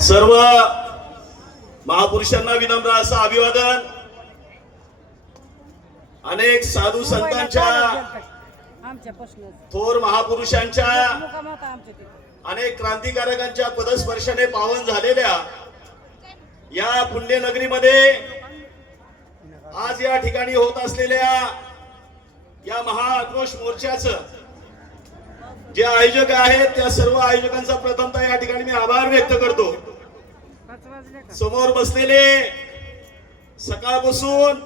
सर्व महापुरुषांना विनम्र असं अभिवादन। अनेक साधू संतांच्या, थोर महापुरुषांच्या, अनेक क्रांतिकारकांच्या पदस्पर्शाने पावन झालेल्या या पुण्यनगरीमध्ये आज या ठिकाणी होत असलेल्या या महाआक्रोश मोर्चाचं जे आयोजक आहेत त्या सर्व आयोजकांचा प्रथमतः या ठिकाणी मी आभार व्यक्त करतो। समोर बसलेले सकाळपासून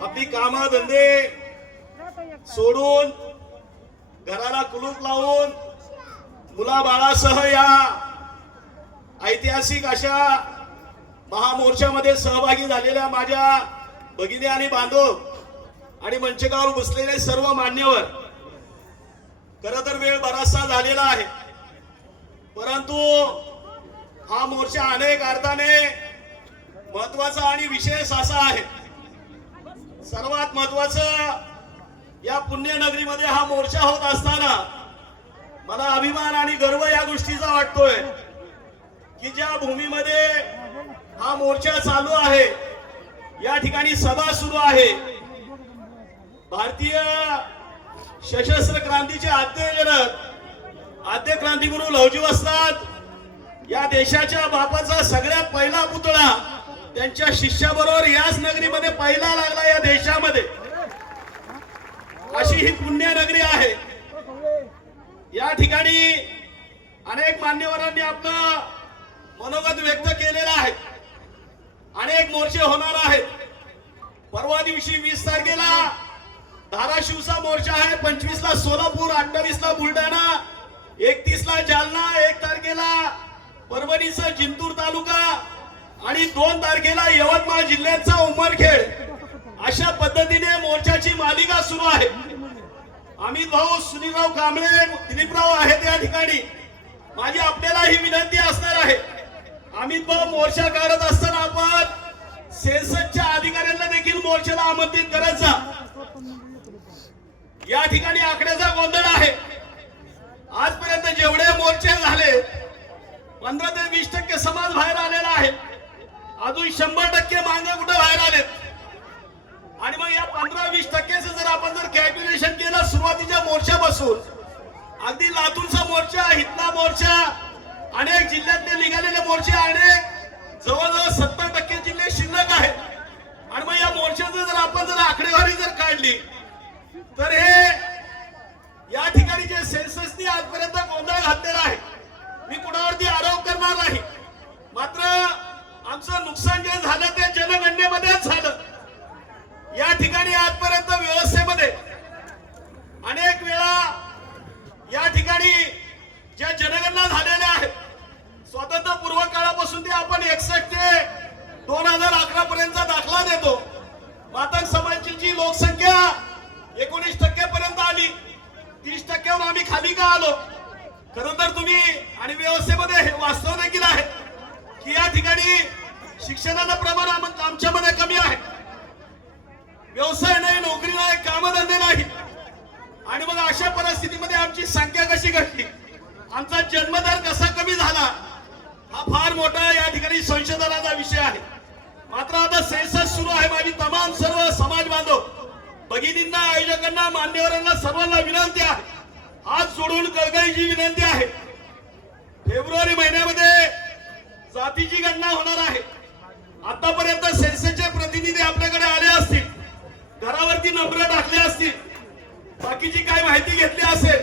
आपली कामं धंदे सोडून घराला कुलूप लावून मुलाबाळासह या ऐतिहासिक अशा महामोर्चामध्ये सहभागी झालेल्या माझ्या भगिनी आणि बांधव आणि मंचकावर बसलेले सर्व मान्यवर, खरं तर वेळ बराचसा झालेला आहे, परंतु हा मोर्चा अनेक अर्थाने महत्वाचा आणि विशेष असा आहे। सर्वात महत्वाचं, या पुण्यनगरीमध्ये हा मोर्चा होत असताना मला अभिमान आणि गर्व या गोष्टीचा वाटतोय की ज्या भूमीमध्ये हा मोर्चा चालू आहे, या ठिकाणी सभा सुरू आहे, भारतीय सशस्त्र क्रांतीचे आद्य क्रांतिगुरु लवजी वस्ताद या देशाच्या बापाचा सगळ्यात पहिला पुतळा त्यांच्या शिष्याबरोबर याच नगरीमध्ये पहिला लागला या देशामध्ये। अशी ही पुण्यनगरी आहे। या ठिकाणी अनेक मान्यवरांनी आपलं मनोगत व्यक्त केलेलं आहे। अनेक मोर्चे होणार आहेत। परवा दिवशी 20 तारखेला धाराशिवचा मोर्चा आहे, 25 ला सोलापूर, 28 ला बुलढाणा, 31 ला जालना, 1 तारखेला परभणीचा जिंतूर तालुका आणि 2 तारखेला यवतमाळ जिल्ह्याचा उमरखेड। अशा पद्धतीने मोर्चाची मालिका सुरू आहे। अमित भाऊ, सुनीलराव कांबळे, दिलीपराव आहेत या ठिकाणी। माझी आपल्याला ही विनंती असणार आहे, अमित भाऊ मोर्चा काढत असताना आपण सेन्ससच्या अधिकाऱ्यांना देखील मोर्चाला आमंत्रित करायचा। या ठिकाणी आकड्याचा गोंधळ आहे। आजपर्यंत जेवढे मोर्चे झाले 15 ते 20% समाज बाहेर आलेला आहे, अजून 100% मागे कुठे बाहेर आलेत। आणि मग या 15-20% जर आपण कॅल्क्युलेशन केलं सुरुवातीच्या मोर्चापासून, अगदी लातूरचा मोर्चा, हितना मोर्चा, अनेक जिल्ह्यातले निघालेले मोर्चे, अनेक जवळजवळ 70% जिल्हे शिल्लक आहेत। आणि मग या मोर्चाचं जर आपण आकडेवारी काढली तर हे या ठिकाणी जे सेन्ससनी आजपर्यंत गोंधळ घातलेला आहे, मी कुणावरती आरोप करणार नाही, मात्र आमचं नुकसान जे झालं ते जनगणनेमध्येच झालं। या ठिकाणी आजपर्यंत व्यवस्थेमध्ये अनेक वेळा या ठिकाणी ज्या जनगणना झालेल्या आहेत, स्वातंत्र्यपूर्व काळापासून ते आपण 61 ते 2011 पर्यंतचा दाखला देतो। मातंग समाजाची जी लोकसंख्या 19% पर्यंत आली, 30%वर आम्ही खाली का आलो? खरं तर तुम्ही आणि व्यवस्थेमध्ये हे वास्तव देखील आहे की या ठिकाणी शिक्षणाचं प्रमाण आमच्यामध्ये कमी आहे, व्यवसाय नाही, नोकरी नाही, कामधंदे नाही। आणि मग अशा परिस्थितीमध्ये आमची संख्या कशी घटली, आमचा जन्मदर कसा कमी झाला, हा फार मोठा या ठिकाणी संशोधनाचा विषय आहे। मात्र आता सेन्सस सुरू आहे। माझी तमाम सर्व समाज बांधव भगिनींना, आयोजकांना, मान्यवरांना सर्वांना विनंती आहे, हात जोडून कळकळीची विनंती आहे, फेब्रुवारी महिन्यामध्ये जातीची गणना होणार आहे। आतापर्यंत सेन्ससचे प्रतिनिधी आपल्याकडे आले असतील, घरावरती नंबर टाकले असतील, बाकीची काय माहिती घेतली असेल,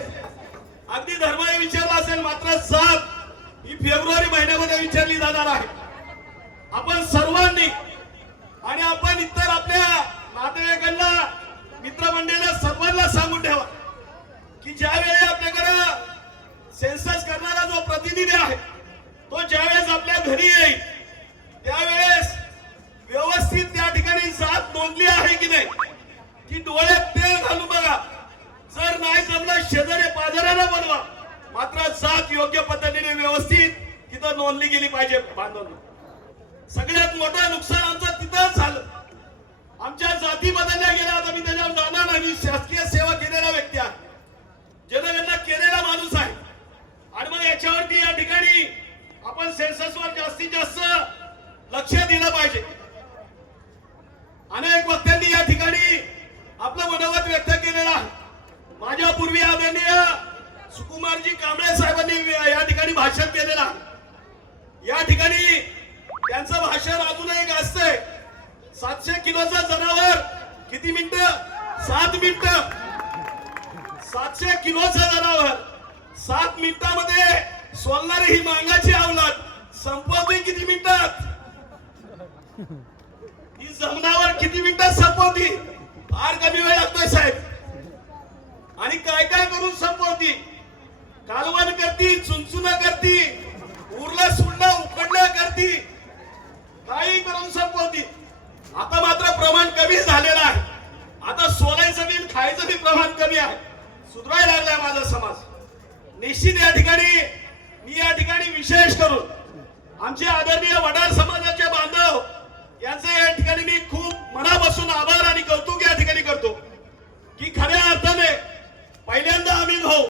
अगदी धर्म विचारला असेल, मात्र जात ही फेब्रुवारी महिन्यामध्ये विचारली जाणार आहे। आपण सर्वांनी आणि आपण इतर आपल्या नातेवाईकांना, मित्रमंडळीला सर्वांना सांगून ठेवा की ज्यावेळी आपल्याकडे सेन्सस करणारा जो प्रतिनिधी आहे तो ज्यावेळेस आपल्या घरी येईल त्यावेळेस व्यवस्थित त्या ठिकाणी जात नोंदली आहे की नाही ती डोळ्यात तेल घालून बघा। जर नाही जमलं शेजारी पाजाऱ्याला बोलवा, मात्र जात योग्य पद्धतीने व्यवस्थित तिथं नोंदली गेली पाहिजे। बांधवांनो, सगळ्यात मोठं नुकसान आमचं तिथंच झालं। आमच्या जाती बदलल्या गेल्या, आता मी त्याच्यावर जाणार नाही, शासकीय सेवा केलेला व्यक्ती आहे, जनगणना केलेला माणूस आहे। आणि मग याच्यावरती या ठिकाणी आपण आपण सेन्ससवर जास्तीत जास्त लक्ष दिलं पाहिजे. अनेक वक्त्यांनी या ठिकाणी आपलं मनोगत व्यक्त केलेलं आहे. माझ्या पूर्वी आदरणीय सुकुमारजी कांबळे साहेबांनी या ठिकाणी भाषण केलेलं आहे. या ठिकाणी त्यांचं भाषण अजूनही गाजतंय. 700 किलोचं जनावर किती मिनिटं? 7 मिनिटं. 700 किलोचं जनावर 7 मिनिटांमध्ये सोलणारी ही मांगाची अवलाद संपवते किती मिनिटात? ही जमनावर किती मिनिटात संपवती? फार कमी वेळ लागतोय साहेब. आणि काय काय करून संपवती? कालवण करती, चुनचुन करती, उरलं सुरलं उकडलं करती, काही करून संपवती. आता मात्र प्रमाण कमी झालेलं आहे. आता सोलायचं बी खायचं बी प्रमाण कमी आहे. सुधारायला लागलाय माझा समाज. निश्चित मी या ठिकाणी विशेष करून आमचे आदरणीय वडार समाजाचे बांधव यांचे या ठिकाणी मी